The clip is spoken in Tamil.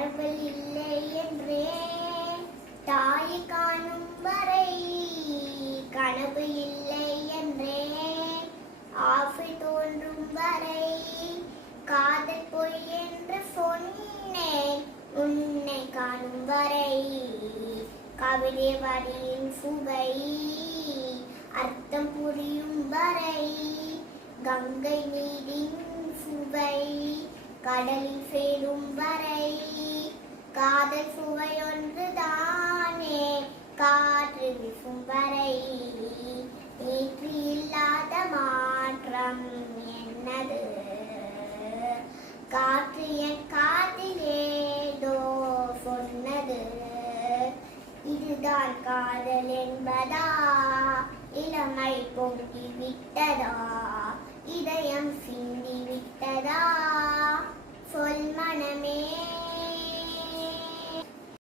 கடவுள் இல்லை என்றே தாயை காணும் வரை கனவு இல்லை என்றே ஆசை தோன்றும் வரை காதல் பொய் என்று சொன்னேன் உன்னை காணும் வரை கவிதை வரியின் சுவை அர்த்தம் புரியும் வரை கங்கை நீரின் சுவை கடலில் சேரும் வரை காதல் சுவை ஒன்றுதானே காற்று வீசும் வரை நேற்று இல்லாத மாற்றம் என்னது காற்று என் காதிலேதோ சொன்னது இதுதான் காதல் என்பதா இளமை பொங்கி விட்டதா இதயம் சிந்தி விட்டதா சொல் மனமே